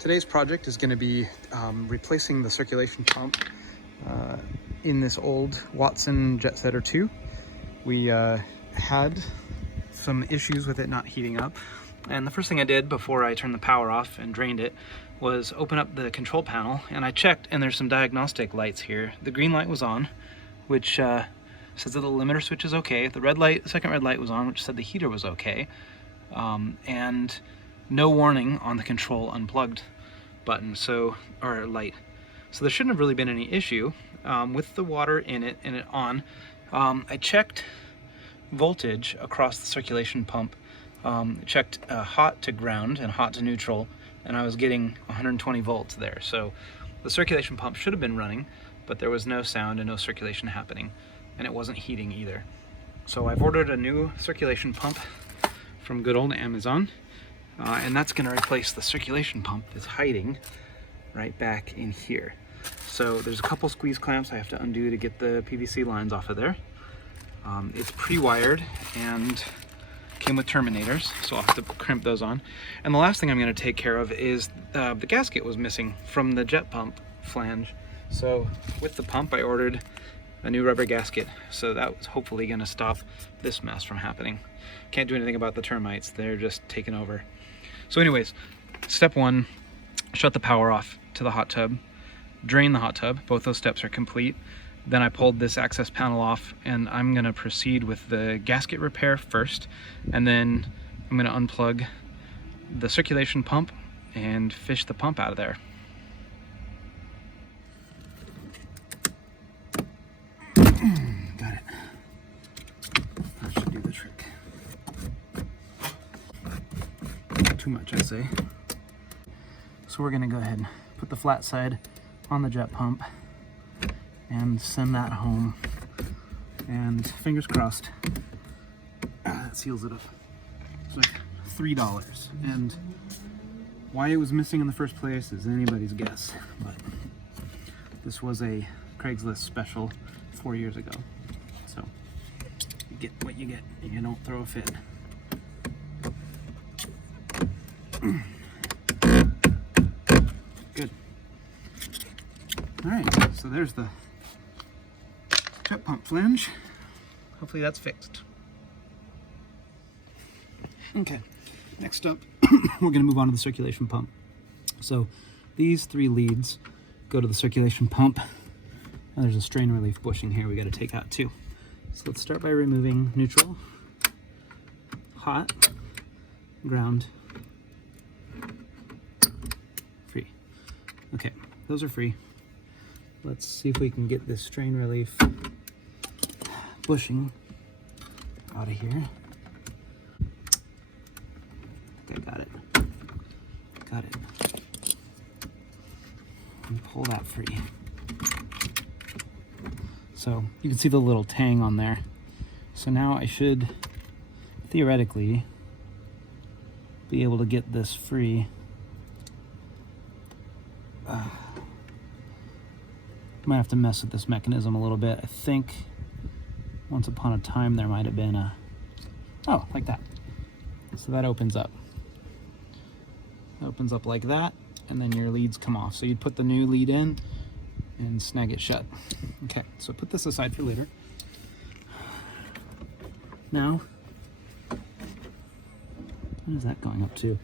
Today's project is going to be replacing the circulation pump in this old Watkins Jet Setter 2. We had some issues with it not heating up, and the first thing I did before I turned the power off and drained it was open up the control panel, and I checked, and there's some diagnostic lights here. The green light was on, which says that the limiter switch is okay. The second red light was on, which said the heater was okay, and no warning on the control unplugged button, or light. So there shouldn't have really been any issue with the water in it and it on. I checked voltage across the circulation pump. Checked hot to ground and hot to neutral, and I was getting 120 volts there. So the circulation pump should have been running, but there was no sound and no circulation happening, and it wasn't heating either. So I've ordered a new circulation pump from good old Amazon, and that's going to replace the circulation pump that's hiding right back in here. So there's a couple squeeze clamps I have to undo to get the PVC lines off of there. It's pre-wired and came with terminators, so I'll have to crimp those on. And the last thing I'm going to take care of is the gasket was missing from the jet pump flange. So with the pump I ordered a new rubber gasket, so that was hopefully going to stop this mess from happening. Can't do anything about the termites, they're just taking over. So anyways, step one, shut the power off to the hot tub, drain the hot tub. Both those steps are complete. Then I pulled this access panel off, and I'm gonna proceed with the gasket repair first, and then I'm gonna unplug the circulation pump and fish the pump out of there. Got it. That should do the trick. Not too much, I say. So we're gonna go ahead and put the flat side on the jet pump and send that home, and fingers crossed that seals it up. It's like $3, and why it was missing in the first place is anybody's guess, but this was a Craigslist special 4 years ago, so you get what you get and you don't throw a fit. Good. All right, so there's the jet pump flange. Hopefully that's fixed. Okay, next up, we're gonna move on to the circulation pump. So these 3 leads go to the circulation pump, and there's a strain relief bushing here we gotta take out too. So let's start by removing neutral, hot, ground, free. Okay, those are free. Let's see if we can get this strain relief bushing out of here. I think I got it. Got it. And pull that free. So you can see the little tang on there. So now I should theoretically be able to get this free. Might have to mess with this mechanism a little bit. I think once upon a time there might have been a, oh, like that. So that opens up. It opens up like that, and then your leads come off. So you'd put the new lead in and snag it shut. Okay, so put this aside for later. Now, what is that going up to?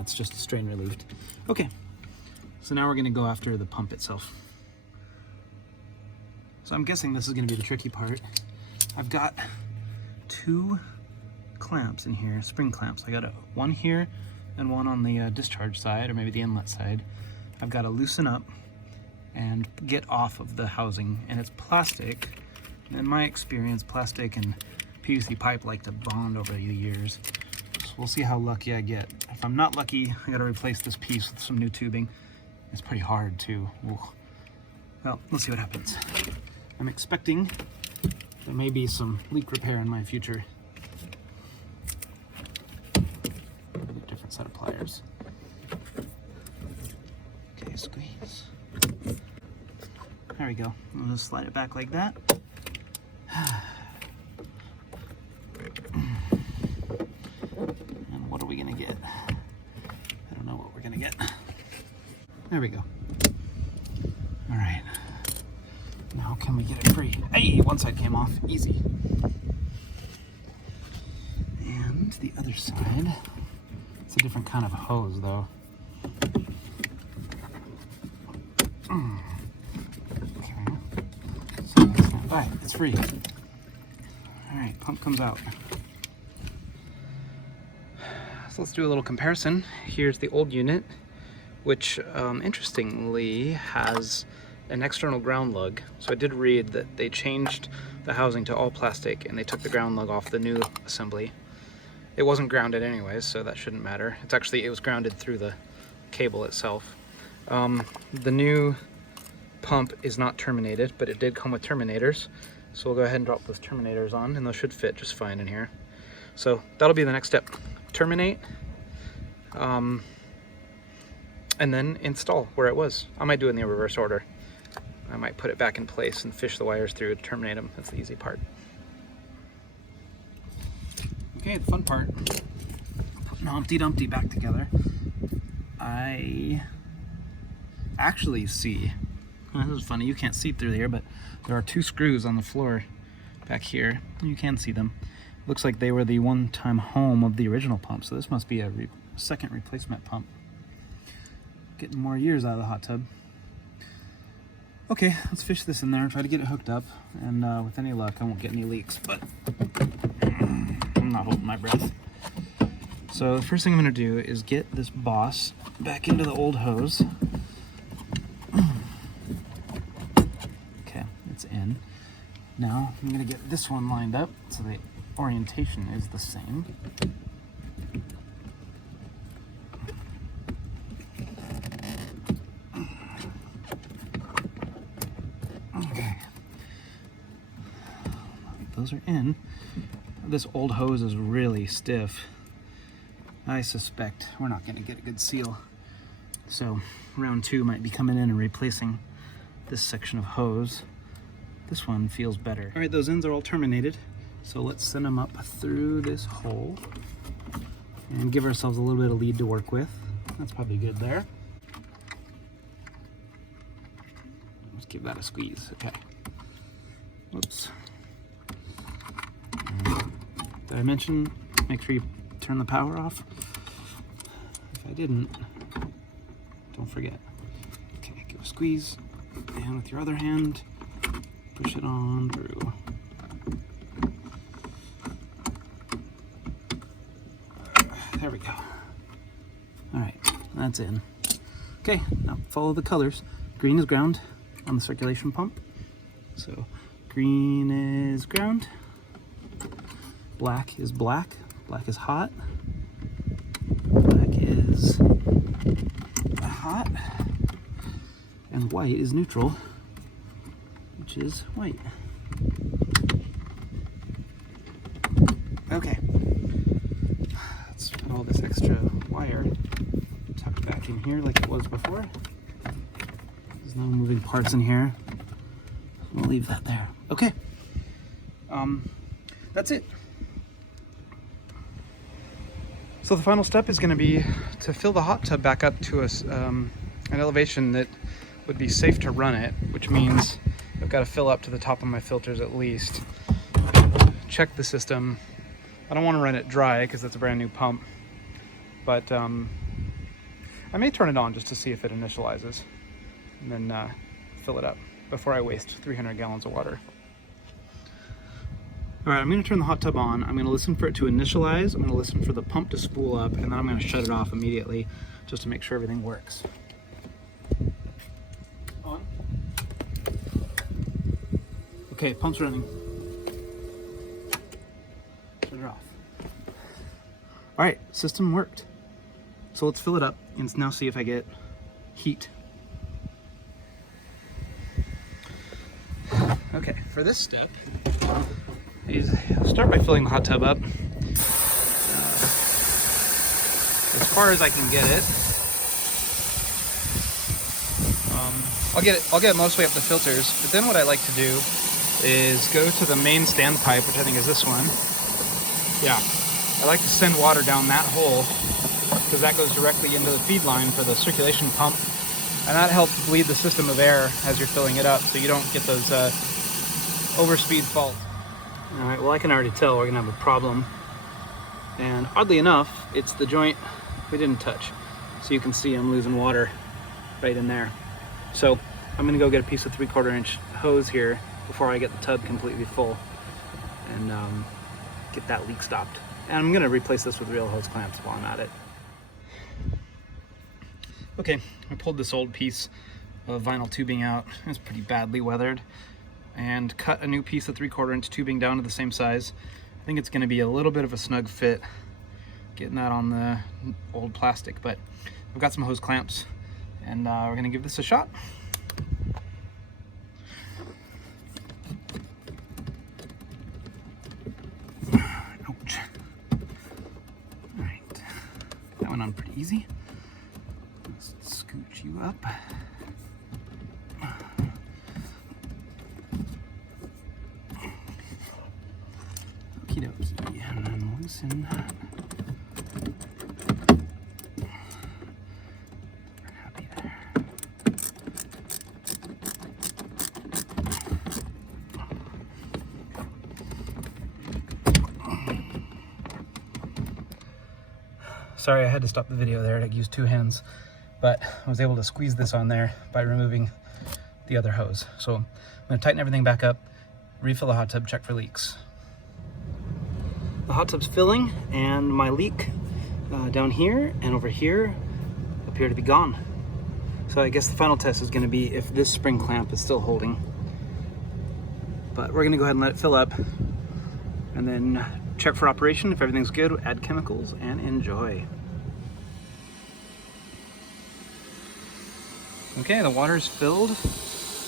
It's just a strain relieved. Okay. So now we're going to go after the pump itself. So I'm guessing this is going to be the tricky part. I've got 2 clamps in here, spring clamps. I got one here and one on the discharge side, or maybe the inlet side. I've got to loosen up and get off of the housing, and it's plastic. In my experience, plastic and PVC pipe like to bond over the years. So we'll see how lucky I get. If I'm not lucky, I got to replace this piece with some new tubing. It's pretty hard too. Ooh. Well, let's see what happens. I'm expecting there may be some leak repair in my future. A different set of pliers. Okay, squeeze. There we go. I'll just slide it back like that. And what are we gonna get? There we go. All right. Now can we get it free? Hey, one side came off. Easy. And the other side. It's a different kind of hose, though. Okay. So it's not bite. It's free. All right, pump comes out. So let's do a little comparison. Here's the old unit, which interestingly has an external ground lug. So I did read that they changed the housing to all plastic and they took the ground lug off the new assembly. It wasn't grounded anyways, so that shouldn't matter. It was grounded through the cable itself. The new pump is not terminated, but it did come with terminators. So we'll go ahead and drop those terminators on, and those should fit just fine in here. So that'll be the next step. Terminate, and then install where it was. I might do it in the reverse order. I might put it back in place and fish the wires through to terminate them. That's the easy part. Okay, the fun part, putting Humpty Dumpty back together. I actually see, this is funny, you can't see through here, but there are 2 screws on the floor back here. You can see them. Looks like they were the one-time home of the original pump, so this must be a second replacement pump. Getting more years out of the hot tub. Okay, let's fish this in there and try to get it hooked up, and with any luck I won't get any leaks, but I'm not holding my breath. So the first thing I'm going to do is get this boss back into the old hose. Okay, it's in. Now I'm going to get this one lined up so the orientation is the same. Okay. Those are in. This old hose is really stiff. I suspect we're not going to get a good seal. So round 2 might be coming in and replacing this section of hose. This one feels better. All right, those ends are all terminated. So let's send them up through this hole and give ourselves a little bit of lead to work with. That's probably good there. Let's give that a squeeze. Okay. Whoops. Did I mention make sure you turn the power off? If I didn't, don't forget. Okay, give a squeeze, and with your other hand, push it on through. There we go. All right, that's in. Okay, now follow the colors. Green is ground on the circulation pump. So green is ground. Black is black. Black is hot. Black is hot. And white is neutral, which is white. Okay. Let's put all this extra wire tucked back in here like it was before. There's no moving parts in here. We'll leave that there. Okay. That's it. So the final step is going to be to fill the hot tub back up to an elevation that would be safe to run it, which means I've got to fill up to the top of my filters at least. Check the system. I don't want to run it dry because it's a brand new pump, but I may turn it on just to see if it initializes, and then fill it up before I waste 300 gallons of water. All right, I'm going to turn the hot tub on. I'm going to listen for it to initialize. I'm going to listen for the pump to spool up, and then I'm going to shut it off immediately just to make sure everything works. On. Okay, pump's running. Shut it off. All right, system worked. So let's fill it up and now see if I get heat. Okay, for this step, I'll start by filling the hot tub up as far as I can get it. I'll get it mostly up the filters, but then what I like to do is go to the main standpipe, which I think is this one. Yeah, I like to send water down that hole because that goes directly into the feed line for the circulation pump. And that helps bleed the system of air as you're filling it up so you don't get those overspeed faults. All right, well, I can already tell we're gonna have a problem. And oddly enough, it's the joint we didn't touch. So you can see I'm losing water right in there. So I'm gonna go get a piece of 3/4 inch hose here before I get the tub completely full and get that leak stopped. And I'm gonna replace this with real hose clamps while I'm at it. Okay, I pulled this old piece of vinyl tubing out. It's pretty badly weathered, and cut a new piece of 3/4 inch tubing down to the same size. I think it's gonna be a little bit of a snug fit getting that on the old plastic, but I've got some hose clamps and we're gonna give this a shot. Ouch. All right, that went on pretty easy. Let's scooch you up. Okie dokie, and then loosen that. We're happy there. Sorry, I had to stop the video there. I used 2 hands, but I was able to squeeze this on there by removing the other hose. So I'm gonna tighten everything back up, refill the hot tub, check for leaks. The hot tub's filling, and my leak down here and over here appear to be gone. So I guess the final test is gonna be if this spring clamp is still holding. But we're gonna go ahead and let it fill up and then check for operation. If everything's good, add chemicals and enjoy. Okay, the water's filled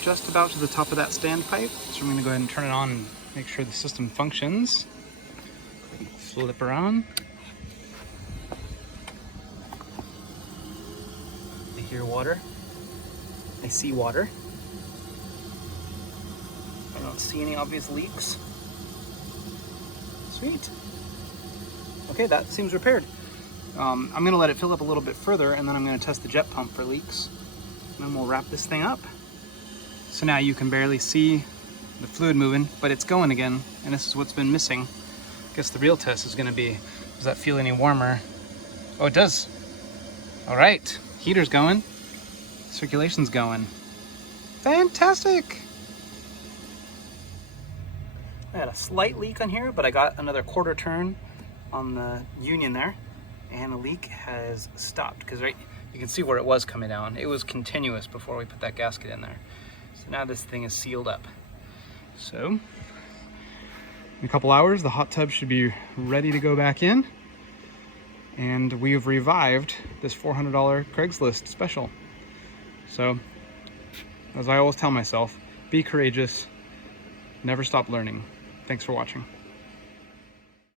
just about to the top of that standpipe. So I'm gonna go ahead and turn it on and make sure the system functions. Flip her on. I hear water. I see water. I don't see any obvious leaks. Sweet. Okay, that seems repaired. I'm gonna let it fill up a little bit further, and then I'm gonna test the jet pump for leaks. And then we'll wrap this thing up. So now you can barely see the fluid moving, but it's going again, and this is what's been missing. I guess the real test is gonna be, does that feel any warmer? Oh, it does. All right, heater's going, circulation's going. Fantastic. I had a slight leak on here, but I got another 1/4 turn on the union there, and the leak has stopped, because right, you can see where it was coming down. It was continuous before we put that gasket in there. So now this thing is sealed up. So in a couple hours, the hot tub should be ready to go back in, and we've revived this $400 Craigslist special. So, as I always tell myself, be courageous, never stop learning. Thanks for watching.